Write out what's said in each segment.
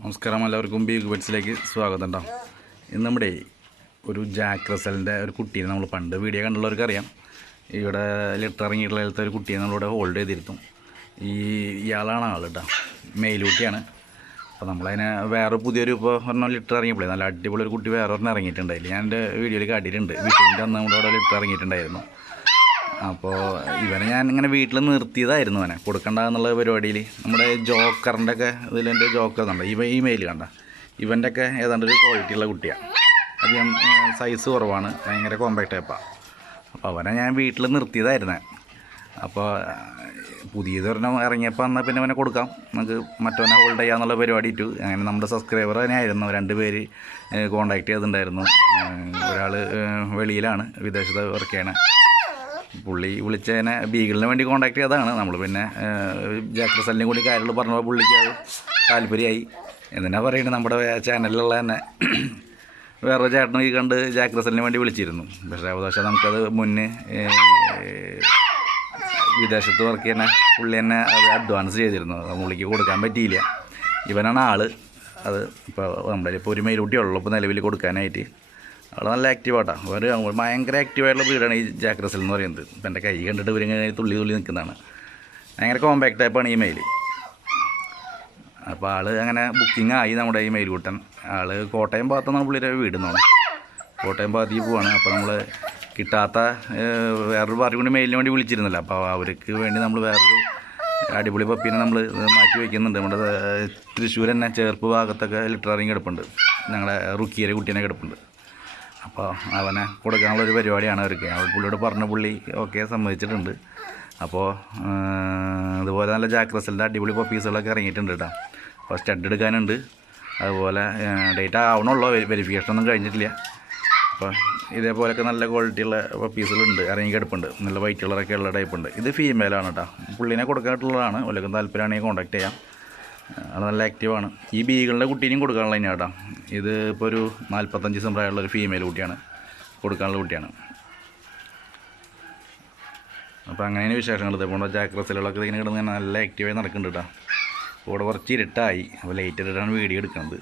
നമസ്കാരം, എല്ലാവർക്കും ബിഗ് ബെറ്റ്സിലേക്ക് സ്വാഗതം കേട്ടോ. ഇന്ന് നമ്മുടെ ഒരു ജാക്ക് റസലിൻ്റെ ഒരു കുട്ടീനെ നമ്മൾ പണ്ട് വീഡിയോ കണ്ടുള്ളവർക്ക് അറിയാം. ഇവിടെ ലിറ്റർ ഇറങ്ങിയിട്ടുള്ള ഒരു കുട്ടിയെ നമ്മളിവിടെ ഹോൾഡ് ചെയ്തിരുത്തും. ഇയാളാണ് ആൾ കേട്ടോ, മെയിലൂട്ടിയാണ്. അപ്പോൾ നമ്മളതിനെ വേറെ പുതിയൊരു ഇപ്പോൾ ഒരെണ്ണം ലിറ്റർ ഇറങ്ങിയപ്പോഴേ നല്ല അടിപൊളി ഒരു കുട്ടി വേറെ ഒരെണ്ണം ഇറങ്ങിയിട്ടുണ്ടായില്ല. ഞാൻ എൻ്റെ വീഡിയോയിൽ കാട്ടിയിട്ടുണ്ട്. വിഷുവിൻ്റെ അന്ന് നമ്മുടെ അവിടെ ലിറ്റർ ഇറങ്ങിയിട്ടുണ്ടായിരുന്നു. അപ്പോൾ ഇവനെ ഞാൻ ഇങ്ങനെ വീട്ടിൽ നിർത്തിയതായിരുന്നു. അവനെ കൊടുക്കണ്ടെന്നുള്ള പരിപാടിയിൽ നമ്മുടെ ജോക്കറിൻ്റെ ഒക്കെ ഇതിലെൻ്റെ ജോക്കർ കണ്ട ഈ മെയിൽ കണ്ട ഇവൻ്റെ ഒക്കെ ഏതാണ്ട് ഒരു ക്വാളിറ്റി ഉള്ള കുട്ടിയാണ്. അധികം സൈസ് കുറവാണ്, ഭയങ്കര കോമ്പാക്റ്റ് ടൈപ്പാണ്. അപ്പോൾ അവനെ ഞാൻ വീട്ടിൽ നിർത്തിയതായിരുന്നു. അപ്പോൾ പുതിയതൊരെണ്ണം ഇറങ്ങിയപ്പോൾ എന്നാൽ പിന്നെ അവനെ കൊടുക്കാം, നമുക്ക് മറ്റവനെ ഹോൾഡ് ചെയ്യാന്നുള്ള പരിപാടി ഇട്ടു. അങ്ങനെ നമ്മുടെ സബ്സ്ക്രൈബർ തന്നെയായിരുന്നു. 2 പേര് കോൺടാക്ട് ചെയ്തിട്ടുണ്ടായിരുന്നു. ഒരാൾ വെളിയിലാണ്, വിദേശത്ത് വർക്ക് ചെയ്യണേ. പുള്ളി വിളിച്ചതിനെ ബീഗിളിന് വേണ്ടി കോൺടാക്ട് ചെയ്തതാണ്. നമ്മൾ പിന്നെ ജാക്ക് റസലിനെ കൂടി കാര്യങ്ങൾ പറഞ്ഞപ്പോൾ പുള്ളിക്ക് അത് താല്പര്യമായി. എന്തിനാ പറയുന്നത്, നമ്മുടെ ചാനലിലുള്ള തന്നെ വേറൊരു ചേട്ടനും ഈ കണ്ട് ജാക്ക് റസലിന് വേണ്ടി വിളിച്ചിരുന്നു. പക്ഷേ നമുക്കത് മുന്നേ വിദേശത്ത് വർക്ക് ചെയ്യുന്ന പുള്ളി തന്നെ അത് അഡ്വാൻസ് ചെയ്തിരുന്നു. അത് പുള്ളിക്ക് കൊടുക്കാൻ പറ്റിയില്ല. ഇവനാണ് ആൾ. അത് ഇപ്പോൾ നമ്മുടെ ഇപ്പോൾ ഒരു മെയിലൂട്ടിയുള്ളൂ ഇപ്പോൾ നിലവിൽ കൊടുക്കാനായിട്ട്. ആൾ നല്ല ആക്റ്റീവാട്ടാ. ഒരു ഭയങ്കര ആക്റ്റീവായിട്ടുള്ള ബ്രീഡാണ് ഈ ജാക്ക് റസൽ എന്ന് പറയുന്നത്. ഇപ്പം എൻ്റെ കൈ കണ്ടിട്ട് ഇവരിങ്ങനെ തുള്ളി നിൽക്കുന്നതാണ്. ഭയങ്കര കോമ്പാക്ട് ടൈപ്പാണ് ഈ മെയിൽ. അപ്പോൾ ആൾ അങ്ങനെ ബുക്കിംഗ് ആയി നമ്മുടെ ഈ മെയിൽ കൂട്ടൻ. ആൾ കോട്ടയം ഭാഗത്താണ് പുള്ളിയുടെ വീടുന്നാണ്. കോട്ടയം ഭാഗത്തേക്ക് പോവാണ്. അപ്പോൾ നമ്മൾ കിട്ടാത്ത വേറൊരു പാർട്ടി കൊണ്ട് മെയിലിന് വേണ്ടി വിളിച്ചിരുന്നില്ല. അപ്പോൾ അവർക്ക് വേണ്ടി നമ്മൾ വേറൊരു അടിപൊളി പപ്പീനെ നമ്മൾ മാറ്റി വയ്ക്കുന്നുണ്ട്. നമ്മുടെ തൃശ്ശൂർ തന്നെ ചേർപ്പ് ഭാഗത്തൊക്കെ ലിറ്റർ ഇറങ്ങി കിടപ്പുണ്ട്. ഞങ്ങളുടെ റുക്കിയുടെ കുട്ടീനെ കിടപ്പുണ്ട്. അപ്പോൾ അവനെ കൊടുക്കാനുള്ളൊരു പരിപാടിയാണ് അവർക്ക്. പുള്ളിയോട് പറഞ്ഞ പുള്ളി ഓക്കെ സമ്മതിച്ചിട്ടുണ്ട്. അപ്പോൾ അതുപോലെ നല്ല ജാക്ക് റസലിൻ്റെ അടിപൊളി പപ്പീസുകളൊക്കെ ഇറങ്ങിയിട്ടുണ്ട് കേട്ടോ. അപ്പോൾ സ്റ്റഡ് എടുക്കാനുണ്ട്. അതുപോലെ ഡേറ്റ് ആവണുള്ളൂ, വെരിഫിക്കേഷനൊന്നും കഴിഞ്ഞിട്ടില്ല. അപ്പോൾ ഇതേപോലെയൊക്കെ നല്ല ക്വാളിറ്റിയുള്ള പപ്പീസുകളുണ്ട്, ഇറങ്ങി കിടപ്പുണ്ട്. നല്ല വൈറ്റ് കളറൊക്കെ ഉള്ള ടൈപ്പുണ്ട്. ഇത് ഫീമെയിലാണ് കേട്ടോ. പുള്ളിനെ കൊടുക്കാനായിട്ടുള്ളതാണ്. വല്ലതും താല്പര്യമാണെങ്കിൽ കോൺടാക്ട് ചെയ്യാം. അത് നല്ല ആക്റ്റീവാണ്. ഈ ബീഗിളിൻ്റെ കുട്ടീനെയും കൊടുക്കാനുള്ള തന്നെയാണ് കേട്ടോ. ഇത് ഇപ്പോൾ ഒരു 45 ദിവസം പ്രായമുള്ളൊരു ഫീമെയിൽ കുട്ടിയാണ്, കൊടുക്കാനുള്ള കുട്ടിയാണ്. അപ്പോൾ അങ്ങനെയാണ് വിശേഷങ്ങൾ. ഇതേപോലെ ജാക്ക് റസലുകളൊക്കെ ഇങ്ങനെ കിടന്ന് നല്ല ആക്റ്റീവായി നടക്കുന്നുണ്ട് കേട്ടോ. ഇവിടെ കുറച്ച് ഇരുട്ടായി, അപ്പോൾ ലൈറ്റ് ഇട്ടിട്ടാണ് വീഡിയോ എടുക്കുന്നത്.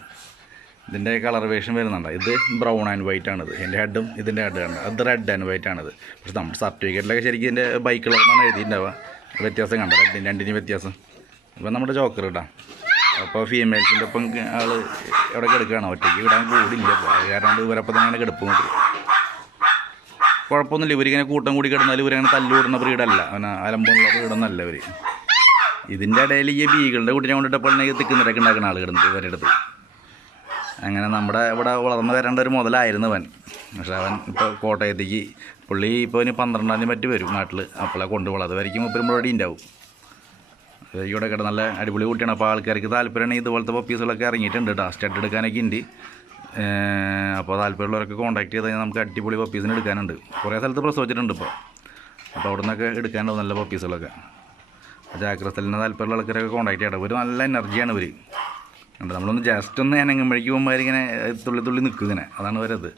ഇതിൻ്റെ കളർ വേഷൻ വരുന്നുണ്ട്. ഇത് ബ്രൗൺ ആൻഡ് വൈറ്റ് ആണിത്. എൻ്റെ ഹെഡും ഇതിൻ്റെ ഹെഡ് കണ്ട അത് റെഡ് ആൻഡ് വൈറ്റ് ആണിത്. പക്ഷേ നമ്മുടെ സർട്ടിഫിക്കറ്റിലൊക്കെ ശരിക്കും ഇതിൻ്റെ ബൈക്ക് കളറെന്നാണ് എഴുതിയിട്ടുണ്ടാവുക. വ്യത്യാസം കണ്ട രണ്ടിനും വ്യത്യാസം. അപ്പോൾ നമ്മുടെ ജോക്കർ കേട്ടോ. അപ്പോൾ ഫീമെയിൽസിൻ്റെ ഒപ്പം ആൾ എവിടെ കിടക്കുകയാണ്, ഒറ്റയ്ക്ക് വിടാൻ കൂടില്ല. കാരണം ഇവരപ്പം തന്നെയാണ് കിടപ്പ് നോക്കി. കുഴപ്പമൊന്നുമില്ല. ഇവരിങ്ങനെ കൂട്ടം കൂടി കിടന്നാൽ ഇവരങ്ങനെ തല്ലുകൂടുന്ന ബ്രീഡല്ല, അങ്ങനെ അലമ്പുള്ള ബ്രീഡൊന്നല്ല ഇവർ. ഇതിൻ്റെ ഇടയിൽ ഈ ബീഗിളുടെ കുട്ടിനെ കൊണ്ടിട്ടപ്പോൾ തിക്കുന്നിടയ്ക്ക് ഉണ്ടാക്കുന്ന ആൾ കിടന്നത് ഇവരുടെ അടുത്ത്. അങ്ങനെ നമ്മുടെ ഇവിടെ വളർന്നു വരേണ്ട ഒരു മുതലായിരുന്നു അവൻ. പക്ഷേ അവൻ ഇപ്പോൾ കോട്ടയത്തേക്ക് പുള്ളി ഇപ്പോൾ ഇനി 12-ാം തീയതി മറ്റ് വരും നാട്ടിൽ. അപ്പോഴേ കൊണ്ടുപോകും. അത് വരയ്ക്കും മുപ്പരുമ്പോഴടി ഉണ്ടാവും. ഇവിടെ കിട നല്ല അടിപൊളി കുട്ടിയാണ്. അപ്പോൾ ആൾക്കാർക്ക് താല്പര്യമാണെങ്കിൽ ഇതുപോലത്തെ പപ്പീസുകളൊക്കെ ഇറങ്ങിയിട്ടുണ്ട് കേട്ടോ. സ്റ്റഡ് എടുക്കാനൊക്കെ ഉണ്ട്. അപ്പോൾ താല്പര്യമുള്ളവരൊക്കെ കോൺടാക്ട് ചെയ്ത് കഴിഞ്ഞാൽ നമുക്ക് അടിപൊളി പപ്പീസിന് എടുക്കാനുണ്ട്. കുറേ സ്ഥലത്ത് പ്രസവിച്ചിട്ടുണ്ട് ഇപ്പോൾ. അപ്പോൾ അവിടെ നിന്നൊക്കെ എടുക്കാനുണ്ട് നല്ല പപ്പീസുകളൊക്കെ. ജാക്ക് റസലിന് താല്പര്യമുള്ള ആൾക്കാരൊക്കെ കോൺടാക്ട് ചെയ്യട്ടെ. ഒരു നല്ല എനർജിയാണ് ഇവർ. കണ്ടോ, നമ്മളൊന്ന് ജസ്റ്റ് ഒന്ന് അനങ്ങുമ്പോഴേക്കും ഇവന്മാരിങ്ങനെ തുള്ളി നിൽക്കും ഇങ്ങനെ. അതാണ് വരത്.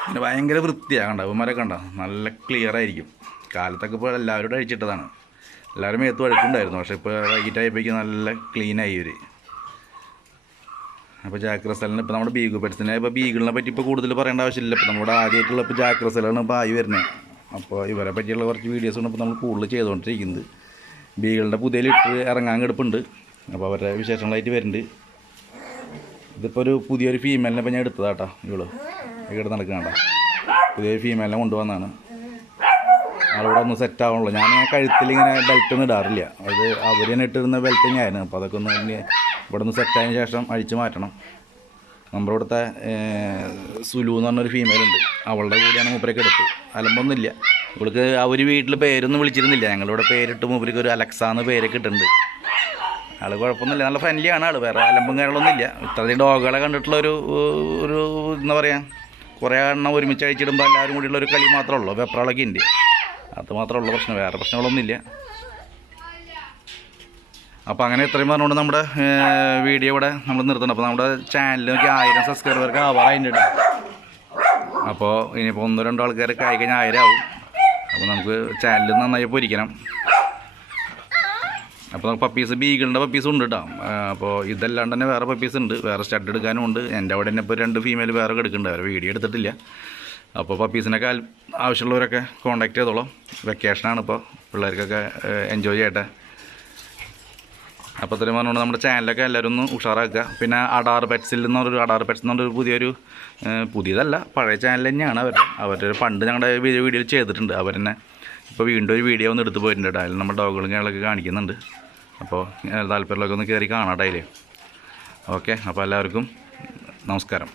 പിന്നെ ഭയങ്കര വൃത്തിയാണ്. കണ്ടോ ഇവന്മാരൊക്കെ കണ്ടോ, നല്ല ക്ലിയർ ആയിരിക്കും. കാലത്തൊക്കെ ഇപ്പോൾ എല്ലാവരും അഴിച്ചിട്ടതാണ്. എല്ലാവരും മേത്ത് വഴുക്കുണ്ടായിരുന്നു. പക്ഷേ ഇപ്പോൾ വൈകിട്ടായപ്പോഴേക്കും നല്ല ക്ലീനായി ഇവർ. അപ്പോൾ ജാക്ക് റസലിന് ഇപ്പോൾ നമ്മുടെ ബീഗ് പെറ്റ്സിനെ ഇപ്പോൾ ബീഗിളിനെ പറ്റി ഇപ്പോൾ കൂടുതൽ പറയേണ്ട ആവശ്യമില്ല. ഇപ്പോൾ നമ്മുടെ ആദ്യമായിട്ടുള്ള ഇപ്പോൾ ജാക്ക് റസലാണ് ഇപ്പോൾ ആയി വരുന്നത്. അപ്പോൾ ഇവരെ പറ്റിയുള്ള കുറച്ച് വീഡിയോസാണ് ഇപ്പോൾ നമ്മൾ കൂടുതൽ ചെയ്തുകൊണ്ടിരിക്കുന്നത്. ബീഗിളിൻ്റെ പുതിയ ലിറ്റർ ഇറങ്ങാൻ കിടപ്പുണ്ട്. അപ്പോൾ അവരുടെ വിശേഷങ്ങളായിട്ട് വരുന്നുണ്ട്. ഇതിപ്പോൾ ഒരു പുതിയൊരു ഫീമെയിലിനെ ഇപ്പോൾ ഞാൻ എടുത്തതാട്ടോ. ഇവിടെ നടക്കുകയാണ്. പുതിയൊരു ഫീമെയിലിനെ കൊണ്ടുവന്നതാണ്. ആളിവിടെ ഒന്ന് സെറ്റ് ആവണല്ലോ. ഞാൻ കഴുത്തിൽ ഇങ്ങനെ ബെൽറ്റൊന്നും ഇടാറില്ല. അത് അവർ തന്നെ ഇട്ടിരുന്ന ബെൽറ്റിങ് ആയിരുന്നു. അപ്പോൾ അതൊക്കെ ഒന്ന് ഇവിടെ നിന്ന് സെറ്റായതിനു ശേഷം അഴിച്ച് മാറ്റണം. നമ്മുടെ ഇവിടുത്തെ സുലു എന്ന് പറഞ്ഞൊരു ഫീമെയിലുണ്ട്. അവളുടെ കൂടെയാണ് മൂപ്പരൊക്കെ എടുത്ത്. അലമ്പൊന്നുമില്ല. ഇവൾക്ക് അവർ വീട്ടിൽ പേരൊന്നും വിളിച്ചിരുന്നില്ല. ഞങ്ങളിവിടെ പേരിട്ട് മൂപ്പർക്ക് ഒരു അലക്സ എന്ന് പേരൊക്കെ ഇട്ടിട്ടുണ്ട്. ആൾ കുഴപ്പമൊന്നുമില്ല, നല്ല ഫ്രണ്ട്ലിയാണ് ആൾ. വേറെ അലമ്പും കാര്യങ്ങളൊന്നുമില്ല. ഇത്രയും ഡോഗുകളെ കണ്ടിട്ടുള്ള ഒരു എന്താ പറയുക, കുറേ എണ്ണം ഒരുമിച്ച് അഴിച്ചിടുമ്പോൾ എല്ലാവരും കൂടിയുള്ള ഒരു കളി മാത്രമേ ഉള്ളൂ. വെപ്രാളൊക്കെ ഉണ്ട്. അത് മാത്രമുള്ള പ്രശ്നം, വേറെ പ്രശ്നങ്ങളൊന്നുമില്ല. അപ്പോൾ അങ്ങനെ ഇത്രയും പറഞ്ഞുകൊണ്ട് നമ്മുടെ വീഡിയോ ഇവിടെ നമ്മൾ നിർത്തണം. അപ്പോൾ നമ്മുടെ ചാനലിലേക്ക് 1000 സബ്സ്ക്രൈബർക്ക് ആവാറായിട്ടുണ്ട്. അപ്പോൾ ഇനിയിപ്പോൾ 1-2 ആൾക്കാരൊക്കെ ആയിക്കഴിഞ്ഞാൽ 1000 ആവും. അപ്പോൾ നമുക്ക് ചാനൽ നന്നായി പൊരിക്കണം. അപ്പോൾ പപ്പീസ് ബീഗിളിൻ്റെ പപ്പീസും ഉണ്ട് കേട്ടോ. അപ്പോൾ ഇതല്ലാണ്ട് തന്നെ വേറെ പപ്പീസ് ഉണ്ട്, വേറെ സ്റ്റഡ് എടുക്കാനും ഉണ്ട്. എൻ്റെ അവിടെ തന്നെ ഇപ്പോൾ 2 ഫീമെയിൽ വേറെ എടുക്കുന്നുണ്ട്, അവരെ വീഡിയോ എടുത്തിട്ടില്ല. അപ്പോൾ പപ്പീസിനൊക്കെ ആവശ്യമുള്ളവരൊക്കെ കോൺടാക്ട് ചെയ്തോളാം. വെക്കേഷനാണ് ഇപ്പോൾ, പിള്ളേർക്കൊക്കെ എൻജോയ് ചെയ്യട്ടെ. അപ്പോൾ ഇത്രയും പറഞ്ഞുകൊണ്ട് നമ്മുടെ ചാനലൊക്കെ എല്ലാവരും ഒന്ന് ഉഷാറാക്കുക. പിന്നെ അഡാർ പെറ്റ്സിൽ നിന്നൊരു അഡാർ പെറ്റ്സ് എന്നൊരു പുതിയതല്ല, പഴയ ചാനൽ തന്നെയാണ് അവരുടെ പണ്ട് ഞങ്ങളുടെ വീഡിയോയിൽ ചെയ്തിട്ടുണ്ട്. അവർ തന്നെ ഇപ്പോൾ വീണ്ടും ഒരു വീഡിയോ ഒന്ന് എടുത്ത് പോയിട്ടുണ്ട് കേട്ടോ. അതിൽ നമ്മുടെ ഡോഗുകളും കാര്യങ്ങളൊക്കെ കാണിക്കുന്നുണ്ട്. അപ്പോൾ താല്പര്യമുള്ളതൊക്കെ ഒന്ന് കയറി കാണാം അതിൽ. ഓക്കെ, അപ്പോൾ എല്ലാവർക്കും നമസ്കാരം.